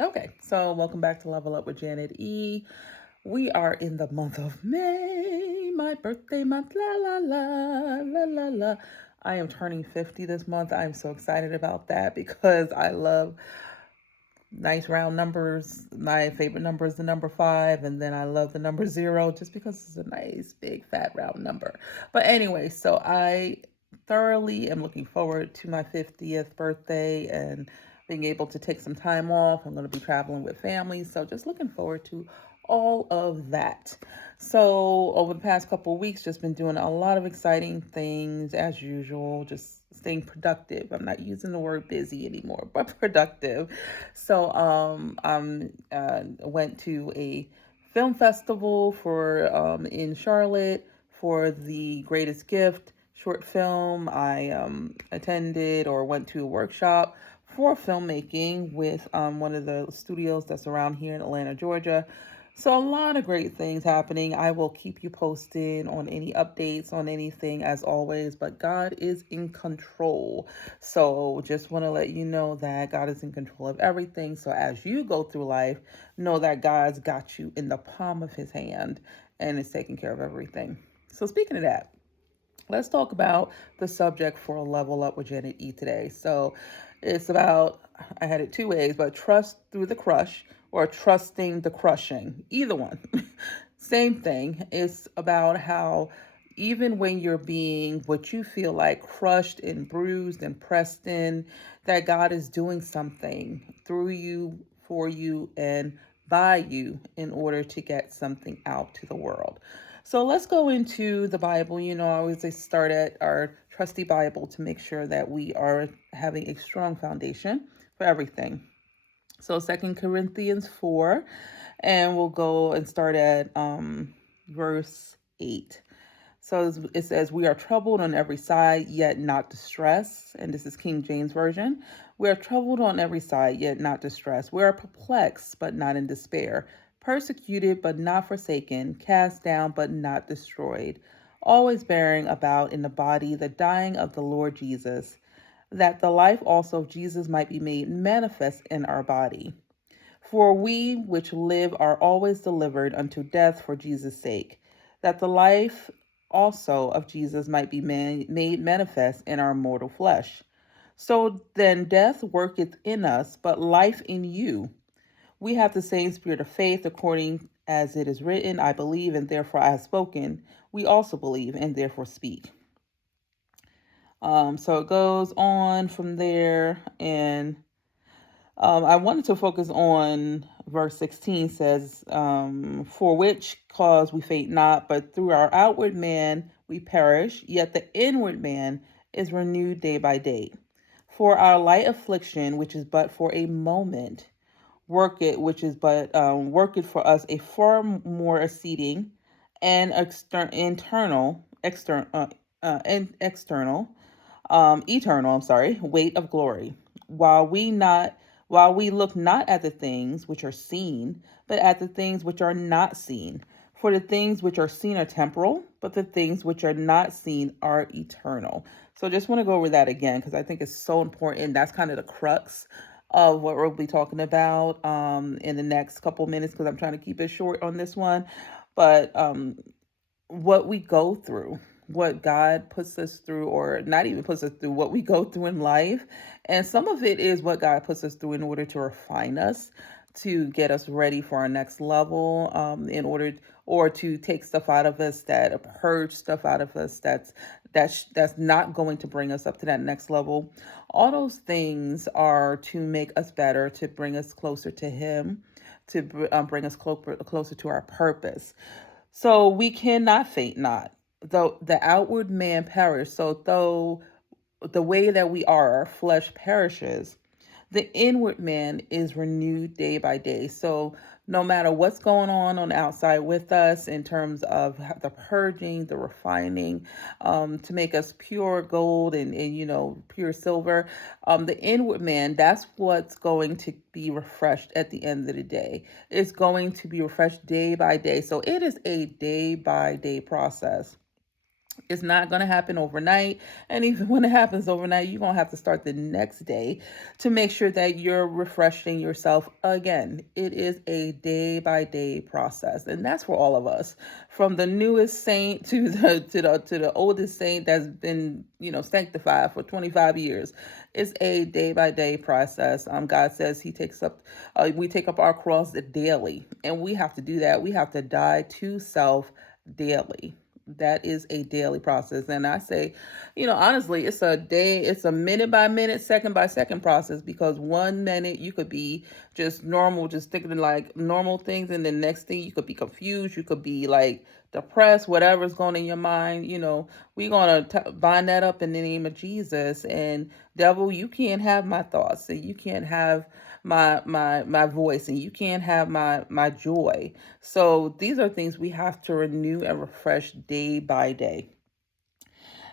Okay, so welcome back to Level Up with Janet E. We are in the month of May, my birthday month. La la la la la la. I am turning 50 this month. I'm so excited about that because I love nice round numbers. My favorite number is the number five, and then I love the number zero just because it's a nice, big, fat, round number. But anyway, so I thoroughly am looking forward to my 50th birthday and being able to take some time off. I'm going to be traveling with family, so just looking forward to all of that. So over the past couple of weeks, just been doing a lot of exciting things as usual, just staying productive. I'm not using the word busy anymore, but productive. So went to a film festival for in Charlotte for the Greatest Gift short film. I attended or went to a workshop for filmmaking with one of the studios that's around here in Atlanta, Georgia. So a lot of great things happening. I will keep you posted on any updates on anything as always, but God is in control. So just want to let you know that God is in control of everything. So as you go through life, know that God's got you in the palm of his hand and is taking care of everything. So speaking of that, let's talk about the subject for a Level Up with Janet E today. So it's about, I had it two ways, but trust through the crush or trusting the crushing. Either one. Same thing. It's about how even when you're being what you feel like crushed and bruised and pressed in, that God is doing something through you, for you, and by you in order to get something out to the world. So let's go into the Bible. You know, I always start at our trusty Bible to make sure that we are having a strong foundation for everything. So Second Corinthians 4, and we'll go and start at verse 8. So it says, we are troubled on every side, yet not distressed. And this is King James Version. We are troubled on every side, yet not distressed. We are perplexed, but not in despair. Persecuted, but not forsaken. Cast down, but not destroyed. Always bearing about in the body the dying of the Lord Jesus, that the life also of Jesus might be made manifest in our body. For we which live are always delivered unto death for Jesus' sake, that the life also of Jesus might be made manifest in our mortal flesh. So then death worketh in us, but life in you. We have the same spirit of faith, according as it is written, I believe, and therefore I have spoken. We also believe, and therefore speak. So it goes on from there, and I wanted to focus on verse 16 says, for which cause we faint not, but through our outward man we perish, yet the inward man is renewed day by day. For our light affliction, which is but for a moment, work it for us a far more exceeding and eternal, weight of glory, while we look not at the things which are seen, but at the things which are not seen. For the things which are seen are temporal, but the things which are not seen are eternal. So just want to go over that again because I think it's so important. That's kind of the crux of what we'll be talking about in the next couple minutes because I'm trying to keep it short on this one. But what we go through, what God puts us through, or not even puts us through, what we go through in life. And some of it is what God puts us through in order to refine us, to get us ready for our next level, in order, or to take stuff out of us, that purge stuff out of us that's not going to bring us up to that next level. All those things are to make us better, to bring us closer to Him, to bring us closer to our purpose. So we cannot faint not, though the outward man perish. So though the way that we are, our flesh perishes, the inward man is renewed day by day. So no matter what's going on the outside with us in terms of the purging, the refining, to make us pure gold and pure silver, the inward man, that's what's going to be refreshed at the end of the day. It's going to be refreshed day by day. So it is a day by day process. It's not going to happen overnight. And even when it happens overnight, you're going to have to start the next day to make sure that you're refreshing yourself again. It is a day by day process. And that's for all of us, from the newest saint to the oldest saint that's been, sanctified for 25 years. It's a day by day process. God says we take up our cross daily, and we have to do that. We have to die to self daily. That is a daily process. And I say, honestly, it's a minute by minute, second by second process, because 1 minute you could be just normal, just thinking like normal things. And the next thing you could be confused. You could be like depressed, whatever's going in your mind. We're going to bind that up in the name of Jesus. And devil, you can't have my thoughts, and you can't have my voice, and you can't have my joy. So these are things we have to renew and refresh day by day.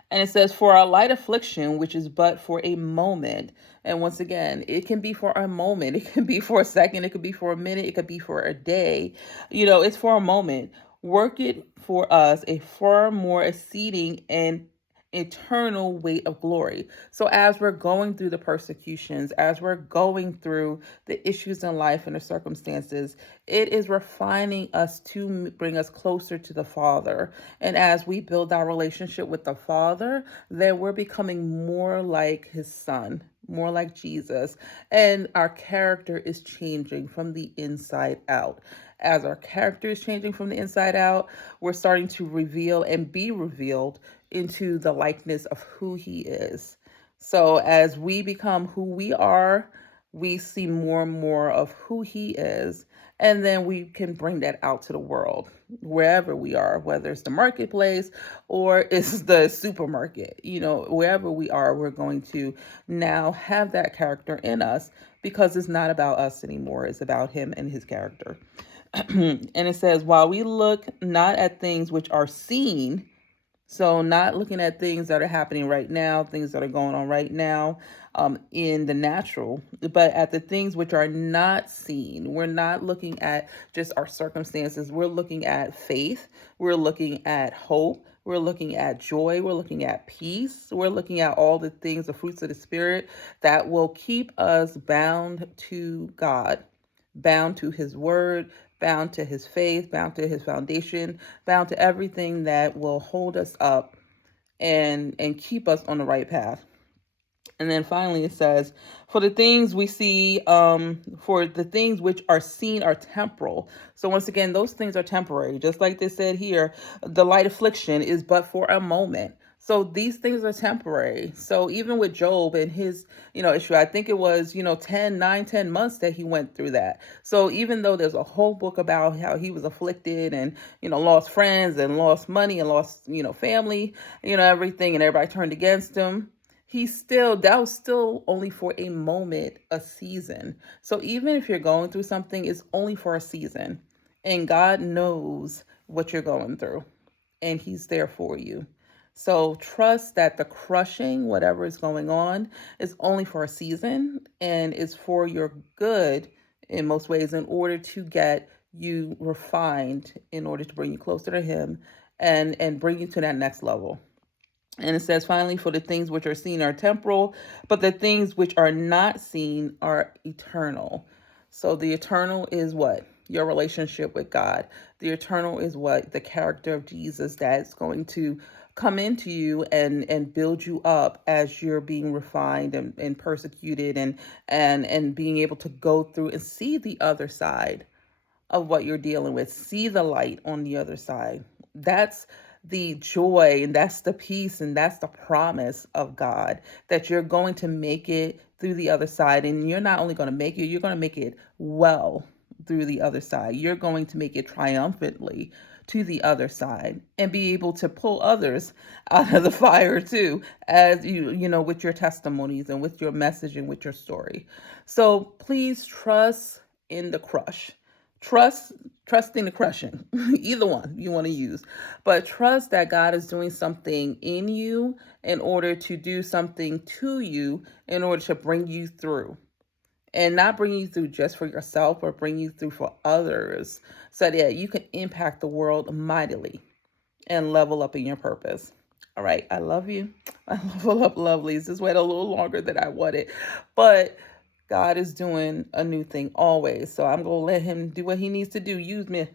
And it says, for our light affliction, which is but for a moment. And once again, it can be for a moment. It can be for a second. It could be for a minute. It could be for a day. It's for a moment. Work it for us a far more exceeding and eternal weight of glory. So as we're going through the persecutions, as we're going through the issues in life and the circumstances, it is refining us to bring us closer to the Father. And as we build our relationship with the Father, then we're becoming more like his Son, more like Jesus. And our character is changing from the inside out. As our character is changing from the inside out, we're starting to reveal and be revealed into the likeness of who he is. So as we become who we are, we see more and more of who he is. And then we can bring that out to the world, wherever we are, whether it's the marketplace or it's the supermarket, wherever we are, we're going to now have that character in us, because it's not about us anymore. It's about him and his character. And it says, while we look not at things which are seen, so not looking at things that are happening right now, things that are going on right now in the natural, but at the things which are not seen. We're not looking at just our circumstances. We're looking at faith. We're looking at hope. We're looking at joy. We're looking at peace. We're looking at all the things, the fruits of the Spirit, that will keep us bound to God, bound to his word, bound to his faith, bound to his foundation, bound to everything that will hold us up and keep us on the right path. And then finally it says, for the things we see, for the things which are seen are temporal. So once again, those things are temporary. Just like they said here, the light affliction is but for a moment. So these things are temporary. So even with Job and his, issue, I think it was, 10 months that he went through that. So even though there's a whole book about how he was afflicted and, lost friends and lost money and lost, family, everything, and everybody turned against him, that was still only for a moment, a season. So even if you're going through something, it's only for a season. And God knows what you're going through, and he's there for you. So trust that the crushing, whatever is going on, is only for a season and is for your good in most ways, in order to get you refined, in order to bring you closer to him and bring you to that next level. And it says, finally, for the things which are seen are temporal, but the things which are not seen are eternal. So the eternal is what? Your relationship with God. The eternal is what? The character of Jesus that's going to come into you and build you up as you're being refined and persecuted and being able to go through and see the other side of what you're dealing with. See the light on the other side. That's the joy, and that's the peace, and that's the promise of God, that you're going to make it through the other side. And you're not only going to make it, you're going to make it well through the other side. You're going to make it triumphantly to the other side and be able to pull others out of the fire too, as with your testimonies and with your message and with your story. So please trust in the crush. Trusting the crushing, either one you want to use, but trust that God is doing something in you in order to do something to you in order to bring you through, and not bring you through just for yourself, or bring you through for others, so that you can impact the world mightily and level up in your purpose. All right, I love you. I level up lovelies. This went a little longer than I wanted, but God is doing a new thing always. So I'm gonna let him do what he needs to do. Use me,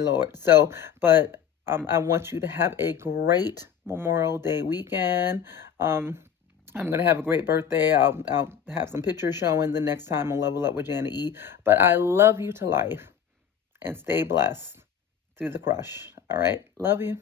Lord. So, but I want you to have a great Memorial Day weekend. I'm gonna have a great birthday. I'll have some pictures showing the next time on Level Up with Janet E. But I love you to life and stay blessed through the crush. All right, love you.